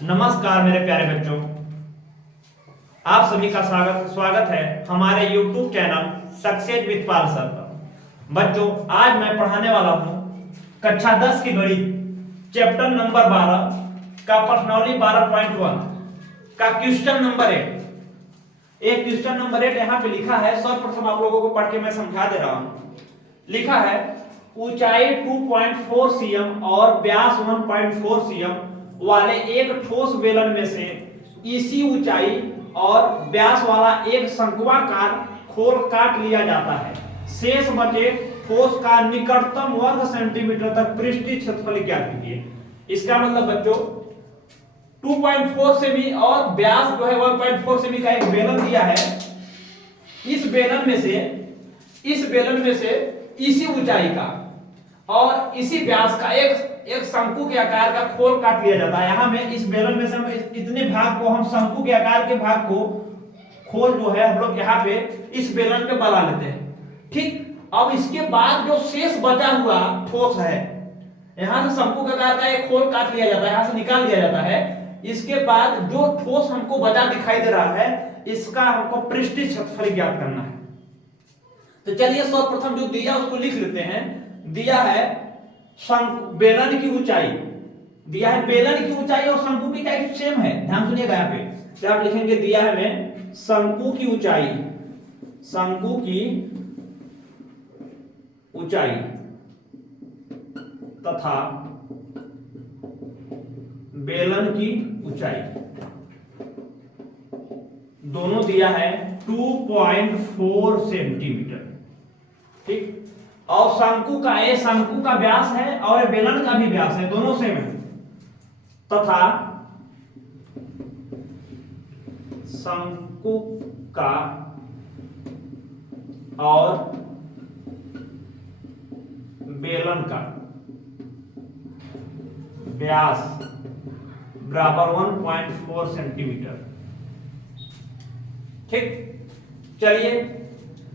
नमस्कार मेरे प्यारे बच्चों, आप सभी का स्वागत है हमारे YouTube channel success with Pal sir पर। बच्चों, आज मैं पढ़ाने वाला हूं कक्षा 10 की गणित चैप्टर नंबर 12 का प्रश्नावली 12.1 का क्वेश्चन नंबर 8। एक क्वेश्चन नंबर 8 यहाँ पे लिखा है। सर्वप्रथम आप लोगों को पढ़ के मैं समझा दे रहा हूं। लिखा है ऊंचाई 2.4 cm और व्यास 1.4 cm वाले एक ठोस बेलन में से इसी ऊंचाई और व्यास वाला एक शंक्वाकार खोल काट लिया जाता है। शेष बचे ठोस का निकटतम वर्ग सेंटीमीटर तक पृष्ठीय क्षेत्रफल ज्ञात कीजिए। इसका मतलब बच्चों 2.4 सेमी और व्यास जो है 1.4 सेमी का एक बेलन दिया है। इस बेलन में से इसी ऊंचाई का और इसी व्यास का एक शंकु के आकार का खोल काट लिया जाता है। यहां में इस बेलन में से हम इतने भाग को, हम शंकु के आकार के भाग को खोल जो है हम लोग यहाँ पे इस बेलन पे बना लेते हैं। ठीक, अब इसके बाद जो शेष बचा हुआ ठोस है, यहां से शंकु के आकार का एक खोल काट लिया जाता है, यहां से निकाल लिया जाता है। इसके बाद जो ठोस हमको बचा दिखाई दे रहा है, इसका हमको पृष्ठीय क्षेत्रफल ज्ञात करना है। तो चलिए सर्वप्रथम जो दिया उसको लिख लेते हैं। दिया है बेलन की ऊंचाई, दिया है बेलन की ऊंचाई और शंकु की ऊंचाई सेम है। ध्यान सुनिएगा यहाँ पे, तो आप लिखेंगे दिया है हमें शंकु की ऊंचाई तथा बेलन की ऊंचाई दोनों दिया है 2.4 सेंटीमीटर। ठीक, और शंकु का व्यास है और बेलन का भी व्यास है, दोनों सेम है। तथा शंकु का और बेलन का व्यास बराबर 1.4 सेंटीमीटर। ठीक, चलिए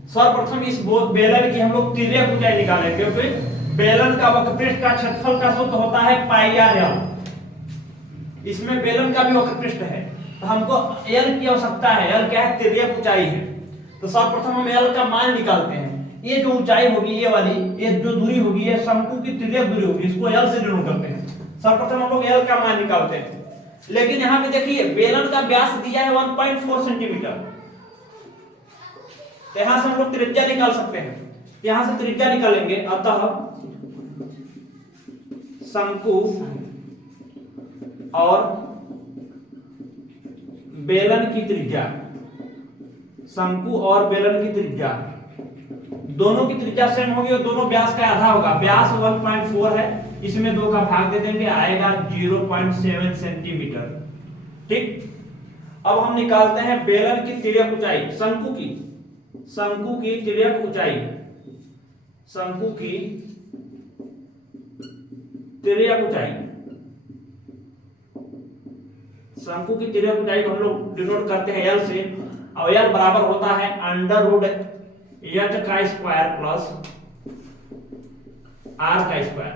सर्वप्रथम इस बेलन की हम लोग तिर्यक ऊंचाई निकालेंगे, क्योंकि बेलन का वक्रपृष्ठ का क्षेत्रफल का सूत्र होता है पाई आर एल। इसमें बेलन का भी वक्रपृष्ठ है, तो हमको एल की आवश्यकता है। एल क्या है? तिर्यक ऊंचाई है। तो सर्वप्रथम हम एल का मान निकालते हैं। ये जो ऊंचाई होगी, ये वाली, ये जो दूरी होगी, ये शंकु की तिर्यक दूरी होगी, इसको एल से डिनोट करते हैं। सर्वप्रथम हम लोग एल का मान निकालते हैं। लेकिन यहाँ पे देखिए बेलन का व्यास दिया है 1.4 सेंटीमीटर, तो यहां से हम लोग त्रिज्या निकाल सकते हैं। यहां से त्रिज्या निकालेंगे, अतः शंकु और बेलन की त्रिज्या दोनों की त्रिज्या सेम होगी और दोनों व्यास का आधा होगा। व्यास 1.4 है, इसमें 2 का भाग दे देंगे, आएगा 0.7 सेंटीमीटर। ठीक, अब हम निकालते हैं बेलन की तिर्यक ऊंचाई, शंकु की तिर्यक ऊंचाई, शंकु की तिर्यक ऊंचाई को हम लोग डिनोट करते हैं एल से, और एल बराबर होता है अंडर रूट एच का स्क्वायर प्लस आर का स्क्वायर।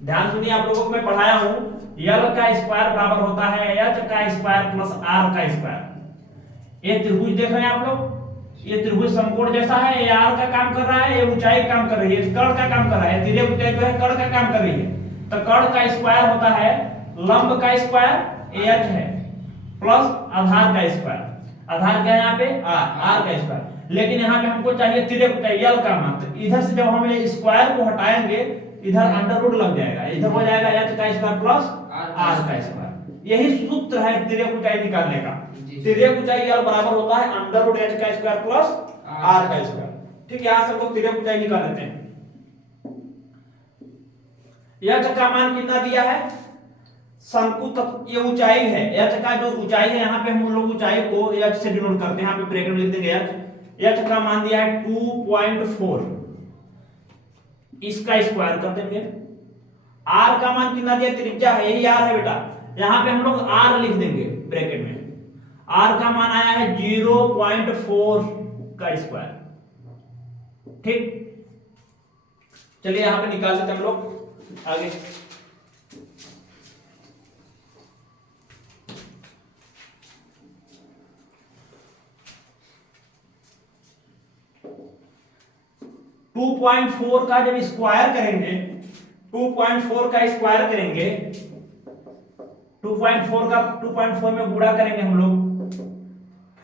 ध्यान सुनिए, आप लोगों को मैं पढ़ाया हूं, एल का स्क्वायर बराबर होता है एच का स्क्वायर प्लस आर का स्क्वायर। ये त्रिभुज देख रहे हैं आप लोग, ये त्रिभुज समकोण जैसा है। ये आर का काम कर रहा है, ये ऊंचाई काम कर रही है, कर्ण का काम कर रहा है। तिर्यक ऊंचाई जो है कर्ण का काम कर रही है। तो कर्ण का स्क्वायर होता है लंब का स्क्वायर एच है प्लस आधार का स्क्वायर। आधार क्या है यहाँ पे? आर का स्क्वायर। लेकिन यहाँ पे हमको चाहिए तिर्यक ऊंचाई एल का मान। तो इधर से जब हम ये स्क्वायर को हटाएंगे, इधर अंडर रूट लग जाएगा, इधर हो जाएगा एच का स्क्वायर प्लस आर का स्क्वायर। यही सूत्र है तिर्यक ऊंचाई निकालने का। तिर्यक ऊंचाई एल बराबर होता है अंडर रूट एच का स्क्वायर प्लस आर का स्क्वायर। ठीक, यहां से हम लोग तिर्यक ऊंचाई निकाल लेते हैं। एच का मान कितना दिया है? शंकु तक ये ऊंचाई है, एच का जो ऊंचाई है, यहाँ पे हम लोग ऊंचाई को एच से डिनोट करते हैं। यहाँ पे ब्रैकेट में लिख देंगे एच। एच का मान दिया है 2.4, इसका स्क्वायर कर देंगे। आर का मान कितना दिया? त्रिज्या है, यही आर है बेटा, यहाँ पे हम लोग आर लिख देंगे ब्रैकेट में। आर का मान आया है 0.4 का स्क्वायर। ठीक, चलिए यहां पे निकाल लेते हैं हम लोग आगे। 2.4 का जब स्क्वायर करेंगे, 2.4 का स्क्वायर करेंगे, 2.4 में गुणा करेंगे हम लोग,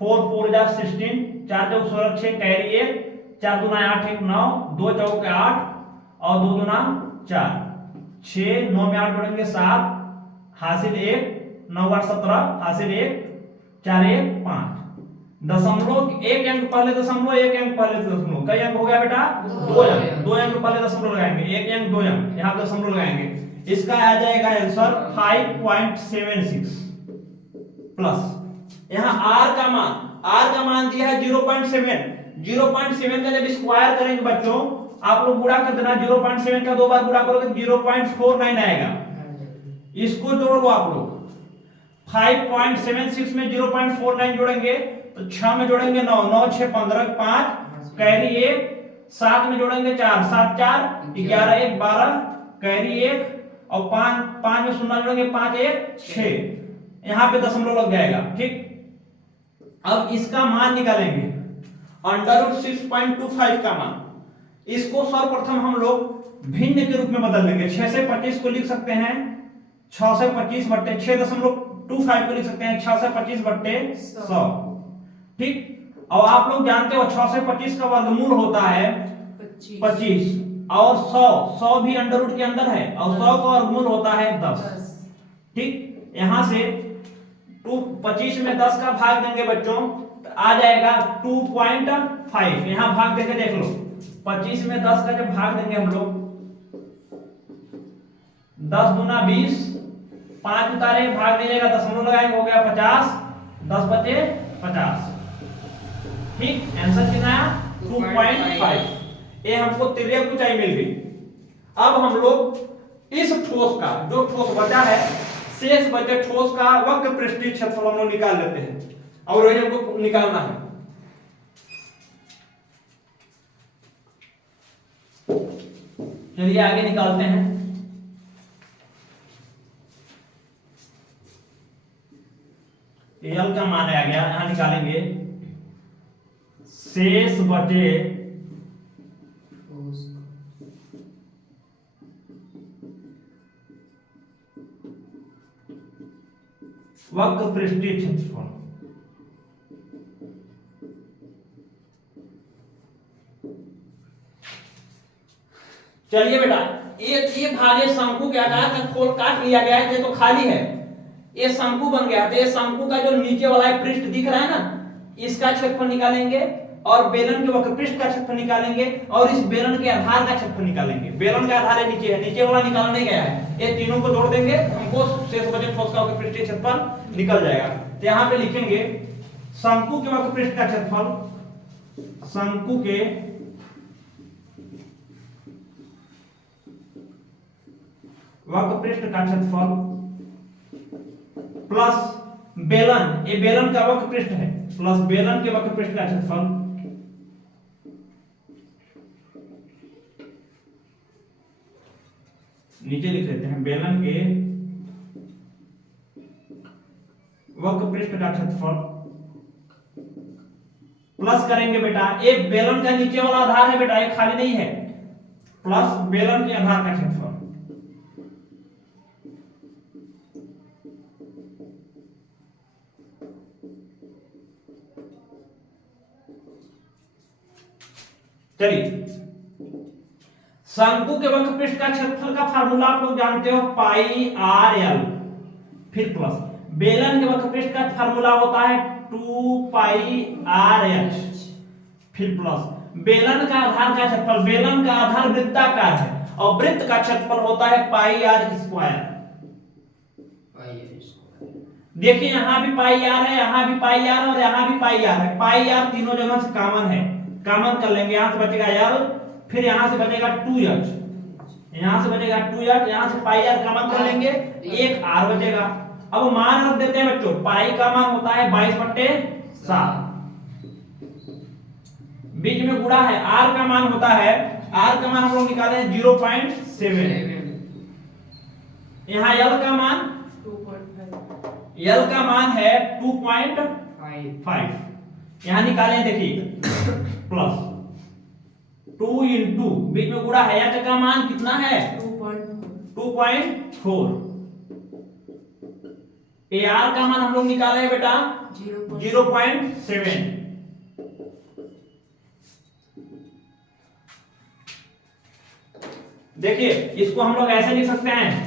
4 4 जा 16, 4 चौक 16, 6 कैरी 1, 4 दूना 8 1 9, 2 चौक 8 और 2 दूना 4, 6 9 में 8 जोड़ेंगे 7, हासिल 1, 9 8 17, हासिल 1, 4 1 5, दशमलव एक अंक पहले दशमलव, एक अंक पहले दशमलव, कई अंक हो गया बेटा? 2 अंक, 2 अंक पहले दशमलव लगाएंगे, एक अंक 2 अंक, यहाँ पे दशमलव लगाएंगे, इसका आ जाएगा आंसर 5.76 प्लस यहाँ r का मान दिया है 0.7, 0.7 का जब स्क्वायर करेंगे बच्चों, आप लोग गुणा कर देना, 0.7 का 2 बार गुणा करोगे 0.49 आएगा, इसको जोड़ लो आप लोग, 5.76 में 0.49 जोड़ेंगे तो 6 में जोड़ेंगे 9, 9 6 15 5, कैरी 1, 7 में जोड़ेंगे 4, 7 4 11 1 12, कैरी 1 और 5 में शून्य जोड़ेंगे 5 1 6, यहाँ पे दशमलव लग जाएगा, ठीक। अब इसका मान निकालेंगे, अंडर 6.25 का मान, इसको सर्वप्रथम हम लोग भिन्न के रूप में बदल लेंगे, 6 से 25 को लिख सकते हैं 6 से 25 बट्टे 6.25 को लिख सकते हैं 6 से 25 बट्टे 100, ठीक। और आप लोग जानते हो 6 से 25 का वर्गमूल होता है 25 और 100 भी अंडर रूट के अंदर है और 100 का वर्गमूल होता है 10, ठीक। यहां से 25 में 10 का भाग देंगे बच्चों तो आ जाएगा 2.5, यहां भाग देके देख लो, 25 में 10 का जब भाग देंगे हम लोग, 10 दूना 20, 5 उतारे भाग नहीं जाएगा, दशमलव लगाएंगे, हो गया 50, 10 बचे 50, ठीक। आंसर कितना है? 2.5। ये हमको तिर्यक ऊंचाई मिल गई। अब हम लोग इस ठोस का, जो ठोस बचा है, शेष बचे ठोस का वक्र पृष्ठीय क्षेत्रफल हम लोग निकाल लेते हैं, और वही हमको निकालना है। चलिए आगे निकालते हैं। एल का मान आ गया, यहां निकालेंगे शेष बचे वक्र पृष्ठीय क्षेत्रफल, चलिए बेटा ये भागे शंकु के आकार का खोल काट लिया गया है, ये तो खाली है, ये शंकु बन गया, तो ये शंकु का जो नीचे वाला है पृष्ठ दिख रहा है ना, इसका क्षेत्रफल निकालेंगे और बेलन के वक्र पृष्ठ का क्षेत्रफल निकालेंगे और इस बेलन के आधार का क्षेत्रफल निकालेंगे। बेलन का आधार है नीचे, है नीचे वाला निकाला नहीं गया है, ये तीनों को जोड़ देंगे, हमको शेष बचे ठोस का वक्र पृष्ठीय क्षेत्रफल निकल जाएगा। तो यहाँ पे लिखेंगे शंकु के वक्र पृष्ठ का क्षेत्रफल, शंकु के वक्र पृष्ठ का क्षेत्रफल प्लस बेलन, ये बेलन का वक्र पृष्ठ है, प्लस बेलन के वक्र पृष्ठ का क्षेत्रफल नीचे लिख लेते हैं, बेलन के वक्र पृष्ठ का क्षेत्रफल प्लस करेंगे बेटा, ये बेलन का नीचे वाला आधार है बेटा, ये खाली नहीं है, प्लस बेलन के आधार का क्षेत्रफल, चलिए शंकु के वक्र पृष्ठ का क्षेत्रफल का फार्मूला आप लोग जानते हो, पाई आर एल, फिर प्लस बेलन के वक्र पृष्ठ का फार्मूला होता है 2 पाई आर एच, फिर प्लस बेलन का आधार का क्षेत्रफल, बेलन का आधार वृत्ताकार है और वृत्त का क्षेत्रफल होता है पाई आर स्क्वायर। देखिए यहां भी पाई आर है, यहां भी पाई आर और यहां भी पाई आर है, पाई आर तीनों जगह से कॉमन है, कॉमन कर लेंगे, यहां से बचेगा एल, फिर यहां से बचेगा 2h, यहां से बचेगा 2h, यहां से पाई आर कॉमन कर लेंगे, एक r बचेगा। अब मान रख देते हैं बच्चों, पाई का मान होता है 22/7, बीच में गुणा है, r का मान होता है, r का मान हम लोग निकाले हैं 0.7, यहाँ l का मान 2.5, l का मान है 2.5, यहां निकाले देखिए प्लस 2 इंटू बीच में गुणा है, या का मान कितना है 2.4। AR का मान हम लोग निकाले हैं बेटा 0.7। देखिए इसको हम लोग ऐसे लिख सकते हैं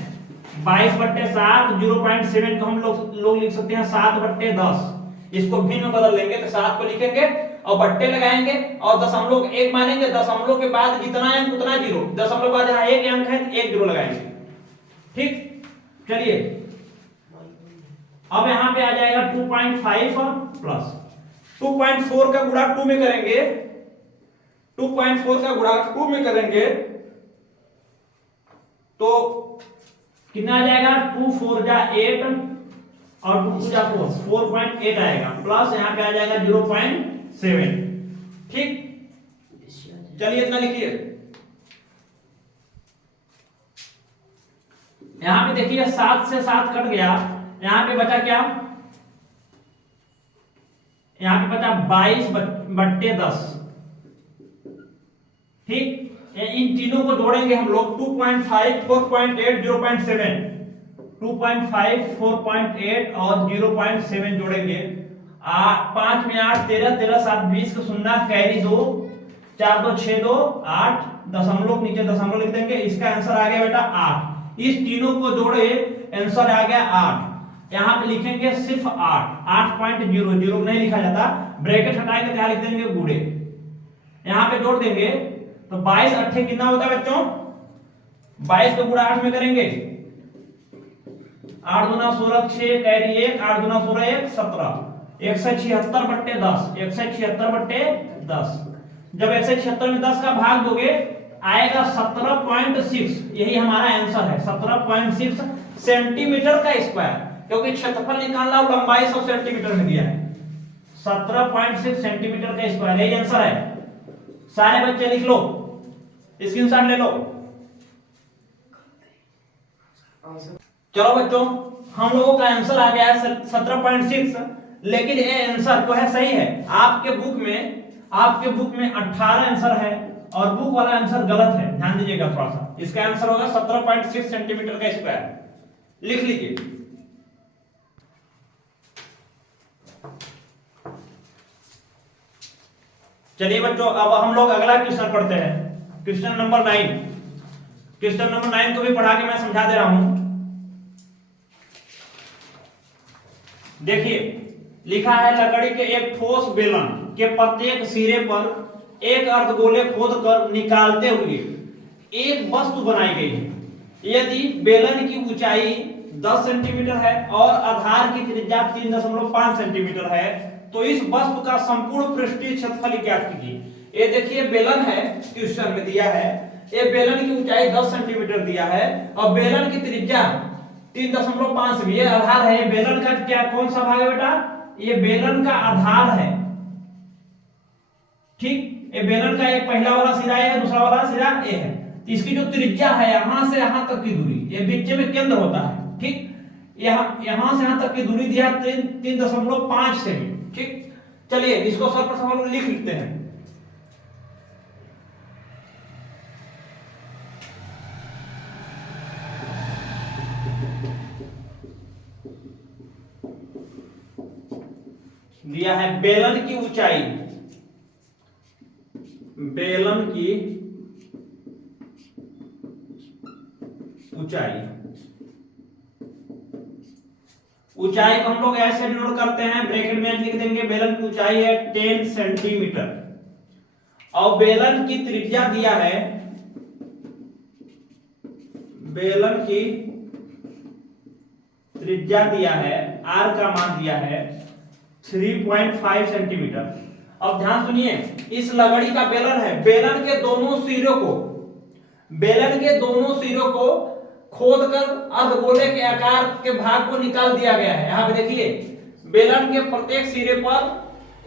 22/7, 0.7 को हम लोग लिख सकते हैं 7/10। इसको भिन्न में बदल लेंगे तो 7 को लिखेंगे और बट्टे लगाएंगे और दशमलव 1 मानेंगे, दशमलव के बाद जितना अंक उतना जीरो, दशमलव के बाद यहाँ एक अंक है तो एक जीरो लगाएंगे। ठीक, चलिए अब यहाँ पे आ जाएगा 2.5 प्लस 2.4 का गुणा 2 में करेंगे, 2.4 का गुणा 2 में करेंगे तो कितना आ जाएगा 2 4 जा 8 और 2 जा 4, 4.8 आएगा, प्लस यहाँ पे आ जाएगा 0.7। ठीक, चलिए इतना लिखिए। यहां पे देखिए 7 से 7 कट गया, यहां पे बचा क्या, यहां पे बचा 22/10। ठीक, इन तीनों को जोड़ेंगे हम लोग 2.5 4.8 0.7, 2.5 4.8 और 0.7 जोड़ेंगे। 5 में 8 13 13 7 20 का शून्य कैरी 2 4 2 6 2 8 दशमलव नीचे दशमलव लिख देंगे। इसका आंसर आ गया बेटा 8। इस तीनों को जोड़े आंसर आ गया 8। यहां पे लिखेंगे सिर्फ 8.0, जीरो नहीं लिखा जाता, ब्रैकेट हटाएंगे तो यहां लिख देंगे गुणे, यहां पे जोड़ देंगे तो 22 8 कितना होता है बच्चों, 22 को गुणा 8 में करेंगे, 8 दूना 16 6 कैरी 1 8 दूना 16 1 17, 176/10, 176/10। जब 176 में 10 का भाग दोगे आएगा 17.6, यही हमारा आंसर है 17.6 सेंटीमीटर का स्क्वायर, क्योंकि क्षेत्रफल निकालना और लंबाई सब सेंटीमीटर में दिया है। 17.6 सेंटीमीटर का स्क्वायर यही आंसर है। सारे बच्चे लिख लो, स्क्रीनशॉट ले लो। चलो बच्चों, हम लोगों का आंसर आ गया है 17.6, लेकिन ये आंसर जो है सही है। आपके बुक में 18 आंसर है और बुक वाला आंसर गलत है, ध्यान दीजिएगा थोड़ा सा। इसका आंसर होगा 17.6 सेंटीमीटर का स्क्वायर, लिख लीजिए। चलिए बच्चों, अब हम लोग अगला क्वेश्चन पढ़ते हैं, क्वेश्चन नंबर 9। क्वेश्चन नंबर 9 को भी पढ़ा के मैं समझा दे रहा हूं। देखिए लिखा है लकड़ी के एक ठोस बेलन के प्रत्येक सिरे पर एक अर्धगोले खोदकर निकालते हुए एक वस्तु बनाई गई है। यदि बेलन की ऊंचाई 10 सेंटीमीटर है और आधार की त्रिज्या 3.5 सेंटीमीटर है तो इस वस्तु का संपूर्ण पृष्ठीय क्षेत्रफल ज्ञात कीजिए। ये देखिए बेलन है, क्वेश्चन में दिया है, ये बेलन की ऊंचाई 10 सेंटीमीटर दिया है और बेलन की त्रिज्या 3.5 ये आधार है। बेलन का क्या कौन सा भाग है बेटा, ये बेलन का आधार है। ठीक, ये बेलन का एक पहला वाला सिरा है, दूसरा वाला सिरा ए है। इसकी जो त्रिज्या है यहां से यहां तक की दूरी, ये बीच में केंद्र होता है। ठीक, यहां से यहां तक की दूरी दिया 3.5 सेमी। ठीक, चलिए इसको सर्वप्रथम हम लोग लिख लेते हैं। दिया है बेलन की ऊंचाई, बेलन की ऊंचाई को हम लोग ऐसे डिनोट करते हैं, ब्रैकेट में लिख देंगे बेलन की ऊंचाई है 10 सेंटीमीटर और बेलन की त्रिज्या दिया है, बेलन की त्रिज्या दिया है, आर का मान दिया है 3.5 सेंटीमीटर। अब ध्यान सुनिए, इस लकड़ी का बेलन है, बेलन के दोनों सिरों को खोदकर अर्धगोले के आकार के भाग को निकाल दिया गया है। यहाँ पे देखिए बेलन के प्रत्येक सिरे पर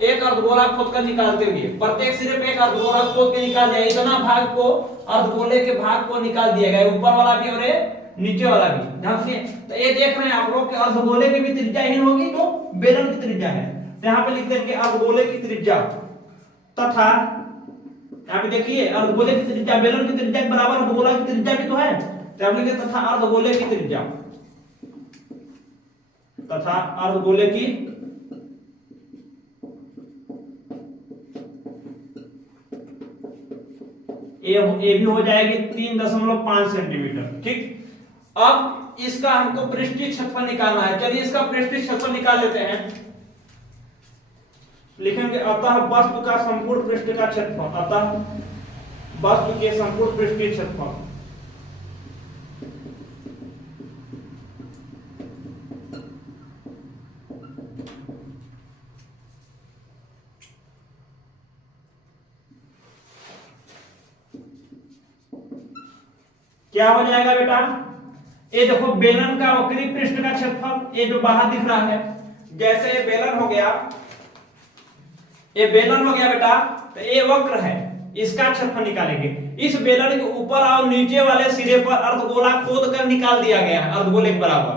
एक अर्धगोला खोदकर निकालते हुए, प्रत्येक सिरे पे एक अर्धगोला खोद के निकाल दिया, इतना भाग को अर्धगोले के भाग को निकाल दिया गया, ऊपर वाला भी और नीचे वाला भी। ध्यान से तो ये देख रहे हैं आप लोग कि अर्धगोले की भी त्रिज्या ही होगी तो बेलन की त्रिज्या है, तो यहाँ पे लिख देंगे अर्धगोले की त्रिज्या तथा यहाँ पे देखिए अर्धगोले की त्रिज्या बेलन की त्रिज्या के बराबर अर्धगोला की त्रिज्या भी तो है, तो आप लिखेंगे तथा अर्धगोले की त्रिज्या, तथा अर्धगोले की ये भी हो जाएगी 3.5 सेंटीमीटर। ठीक, अब इसका हमको पृष्ठीय क्षेत्रफल निकालना है। चलिए इसका पृष्ठीय क्षेत्रफल निकाल लेते हैं। लिखेंगे अतः वस्तु का संपूर्ण पृष्ठ का क्षेत्रफल, अतः वस्तु के संपूर्ण पृष्ठीय क्षेत्रफल क्या हो जाएगा बेटा, ये देखो बेलन का वक्री पृष्ठ का क्षेत्रफल, ये जो बाहर दिख रहा है, जैसे बेलन हो गया, ये बेलन हो गया बेटा, तो ये वक्र है, इसका क्षेत्रफल निकालेंगे। इस बेलन के ऊपर और नीचे वाले सिरे पर अर्धगोला खोद कर निकाल दिया गया है अर्धगोले के बराबर,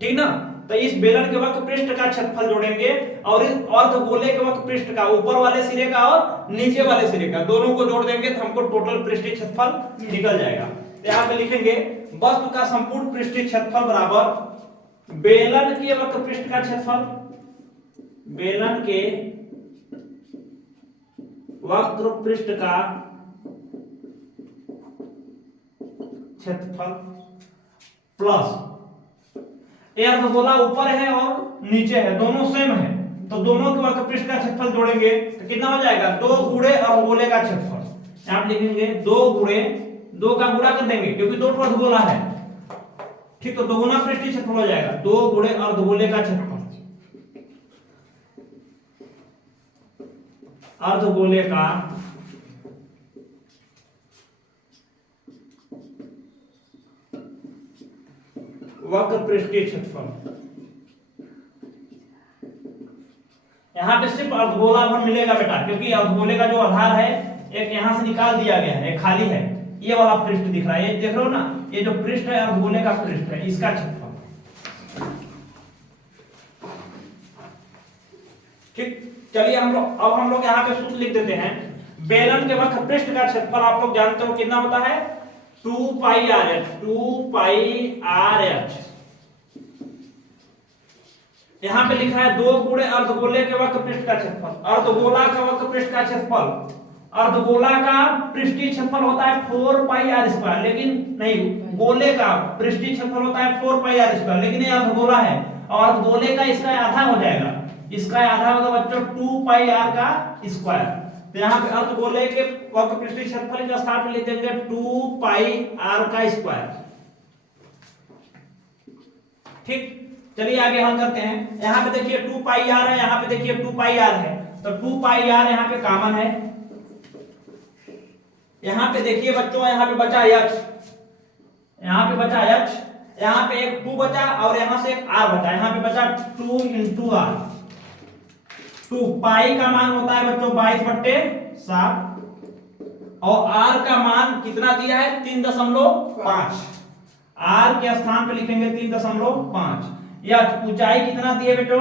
ठीक ना। तो इस बेलन के वक्र पृष्ठ का क्षेत्रफल जोड़ेंगे और इस अर्धगोले के वक्र पृष्ठ का ऊपर वाले सिरे का और नीचे वाले सिरे का दोनों को जोड़ देंगे तो हमको टोटल पृष्ठीय क्षेत्रफल निकल जाएगा। यहाँ पे लिखेंगे वस्तु का संपूर्ण पृष्ठीय क्षेत्रफल बराबर बेलन के वक्र पृष्ठ का क्षेत्रफल, बेलन के वक्र पृष्ठ का क्षेत्रफल प्लस ये अर्धगोला ऊपर है और नीचे है, दोनों सेम है, तो दोनों के वक्र पृष्ठ का क्षेत्रफल जोड़ेंगे तो कितना हो जाएगा, 2 गुणे अर्धगोले का क्षेत्रफल। आप लिखेंगे 2 गुणे 2 का गुणा कर देंगे क्योंकि 2 अर्धगोला है, ठीक, तो दोगुना पृष्ठीय क्षेत्रफल हो जाएगा 2 गुणे अर्धगोले का क्षेत्रफल, अर्धगोले का वक्र पृष्ठीय क्षेत्रफल। यहां पे सिर्फ अर्धगोला भर मिलेगा बेटा, क्योंकि अर्धगोले का जो आधार है एक यहां से निकाल दिया गया है, एक खाली है, ये वाला पृष्ठ दिख रहा है, ये देख रहे हो ना, ये जो पृष्ठ है अर्धगोले का पृष्ठ है, इसका क्षेत्रफल। ठीक, चलिए अब हम लोग यहाँ पे सूत्र लिख देते हैं। बेलन के वक्र पृष्ठ का क्षेत्रफल आप लोग जानते हो कितना होता है, 2 पाई आर एच, 2 पाई आर एच। यहां पे लिखा है 2 गुणे अर्धगोले के वक्र पृष्ठ का क्षेत्रफल, अर्धगोला का वक्र पृष्ठ का क्षेत्रफल, अर्धगोला का पृष्ठीय क्षेत्रफल होता है 4 पाई आर स्क्वायर, लेकिन नहीं, गोले का पृष्ठीय क्षेत्रफल होता है 4 पाई आर स्क्वायर, लेकिन ये अर्धगोला है और अर्धगोले का इसका आधा हो जाएगा, इसका आधा होगा बच्चों 2 पाई आर का स्क्वायर। तो यहाँ पे अर्धगोले के वक्र पृष्ठीय क्षेत्रफल का स्थान पे लिख देंगे 2 पाई आर का स्क्वायर। ठीक, चलिए आगे हल करते हैं। यहाँ पे देखिए 2 पाई आर है, यहाँ पे देखिए 2 पाई आर है, तो 2 पाई आर यहाँ पे कॉमन है। यहाँ पे देखिए बच्चों, यहाँ पे बचा h, यहाँ पे बचा h, यहाँ पे एक 2 बचा और यहाँ से एक r बचा, यहाँ पे बचा 2 इंटू आर। 2 पाई का मान होता है बच्चों 22/7 और r का मान कितना दिया है 3.5, r के स्थान पे लिखेंगे 3.5। यह ऊंचाई कितना दी है बेटो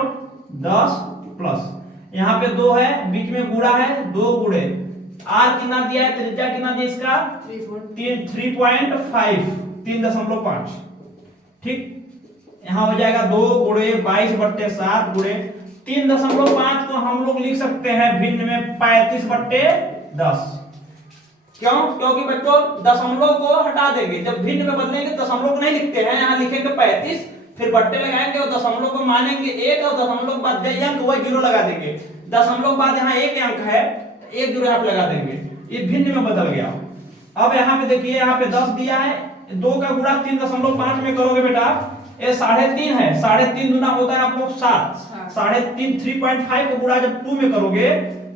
10 प्लस, यहाँ पे 2 है, बीच में गुणा है 2 गुणे, r कितना दिया है, त्रिज्या कितना दिया इसका 3.5। ठीक, यहाँ हो जाएगा 2 गुणे 22/7 गुणे 3.5 को हम लोग लिख सकते हैं भिन्न में 35/10। क्यों, क्योंकि बच्चों दशमलव को हटा देंगे, जब भिन्न में बदलेंगे दशमलव को नहीं लिखते हैं, यहाँ लिखेंगे 35, फिर बट्टे लगाएंगे और दशमलव को मानेंगे 1 और दशमलव बाद अंक हुआ 0 लगा देंगे, दशमलव बाद यहाँ 1 अंक है, 1 0 यहाँ पे लगा देंगे, ये भिन्न में बदल गया। अब यहाँ पे देखिए, यहाँ पे 10 दिया है, 2 का गुणा 3.5 में करोगे बेटा, ये 3.5 है, 3.5 गुना होता है आप लोग 7, 3.5 3.5 को गुणा जब 2 में करोगे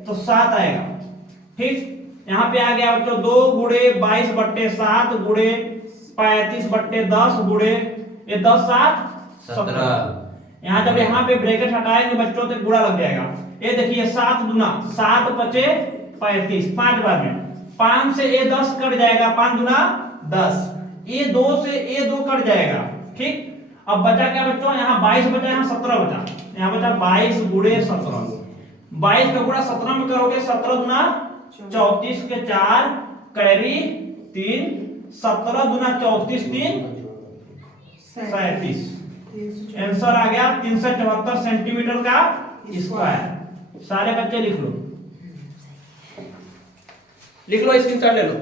तो 7 आएगा। ठीक, यहाँ पे आ गया बच्चों 2 गुणे 22/7 गुणे 35/10 गुणे ये 10 7 17। यहाँ जब यहाँ पे ब्रैकेट हटाएंगे बच्चों तो गुणा लग जाएगा। ये देखिए 7 गुना 7 5 35, 5 बार में 5 से ये 10 कट जाएगा, 5 गुना 10, ये 2 से ये 2 कट जाएगा। ठीक, अब बचा क्या बच्चों, यहाँ 22 बचा, यहाँ 17 बचा, यहाँ बचा 22 गुणे 17, 22 का गुणा 17 में करोगे 17 गुना 34 के 4 कैरी 3 17 दूना 34 3 37। आंसर आ गया 374 सेंटीमीटर का स्क्वायर। सारे बच्चे लिख लो स्क्रीनशॉट ले लो।